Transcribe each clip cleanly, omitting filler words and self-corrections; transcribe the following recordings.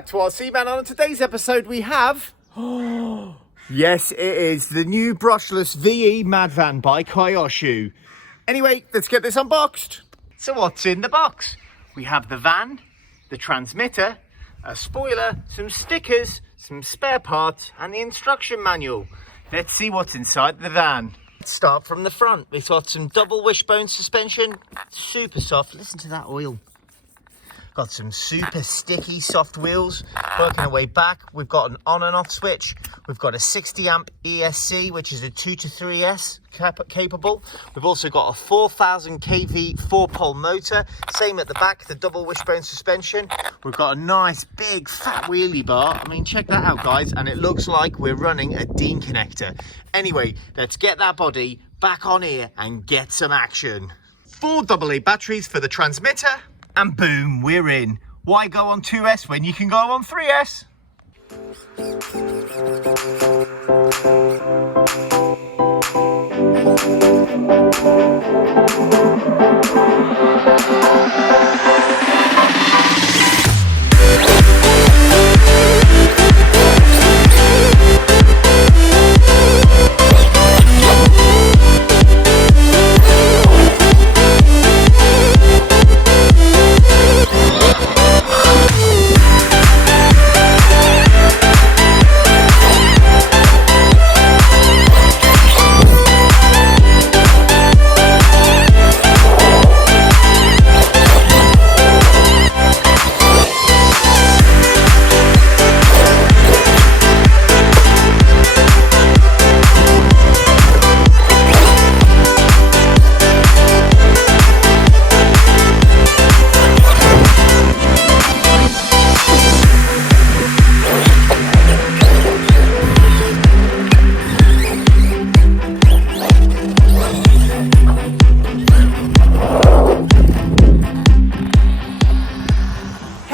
back to RC Man. On today's episode we have... yes, it is the new brushless VE Mad Van by KYOSHO. Anyway, let's get this unboxed. So what's in the box? We have the van, the transmitter, a spoiler, some stickers, some spare parts and the instruction manual. Let's see what's inside the van. Let's start from the front. We've got some double wishbone suspension, super soft. Listen to that oil. Got some super sticky soft wheels. Working our way back, we've got an on and off switch. We've got a 60 amp ESC, which is a 2 to 3S capable. We've also got a 4000 kV 4-pole motor. Same at the back, the double wishbone suspension. We've got a nice big fat wheelie bar. I mean, check that out, guys. And it looks like we're running a Dean connector. Anyway, let's get that body back on here and get some action. 4 AA batteries for the transmitter. And boom, we're in. Why go on 2S when you can go on 3S?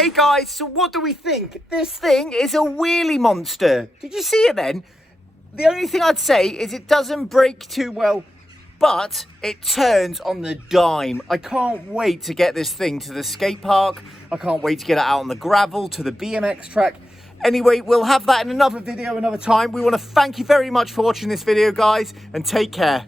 Hey guys, so what do we think? This thing is a wheelie monster. Did you see it then? The only thing I'd say is it doesn't brake too well, but it turns on the dime. I can't wait to get this thing to the skate park. I can't wait to get it out on the gravel, to the BMX track. Anyway, we'll have that in another video another time. We want to thank you very much for watching this video, guys, and take care.